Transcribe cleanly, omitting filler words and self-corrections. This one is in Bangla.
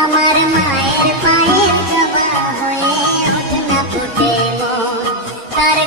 আমার মায়ের পায়ের জবা হয়ে ওঠে না ফুটে মন তার